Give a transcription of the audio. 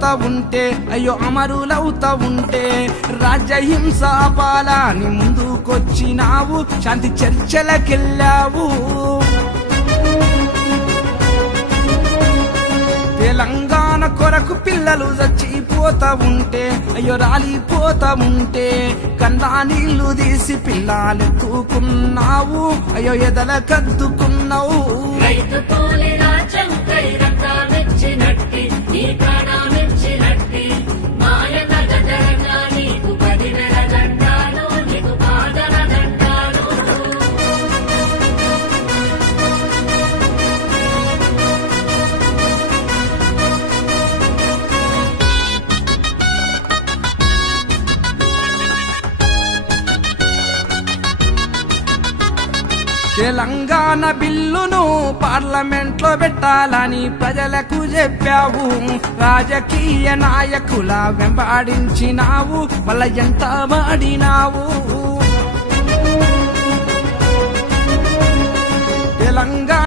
పోతా ఉంటే అయ్యో అమరులవుతా ఉంటే రాజ్యహింస పాలని ముందుకొచ్చినావు శాంతి చర్చలకెళ్ళావు తెలంగాణ కొరకు పిల్లలు చచ్చిపోతా ఉంటే అయ్యో రాలిపోతా ఉంటే కన్నా నీళ్లు తీసి పిల్లలెత్తుకున్నావు అయ్యో ఎదల కద్దుకున్నావు రైతు కూలి రాజ్యం కై రక్తమిచ్చినట్టి నీ ప్రాణమిచ్చినట్టి మాయన గజరంగా నీకు 10,000 దండాలు నీకు బాధల దండాలు తెలంగాణ బిల్లును పార్లమెంట్ లో పెట్టాలని ప్రజలకు చెప్పావు రాజకీయ నాయకుల వెంబడించినావు మళ్ళ ఎంత మాడినావు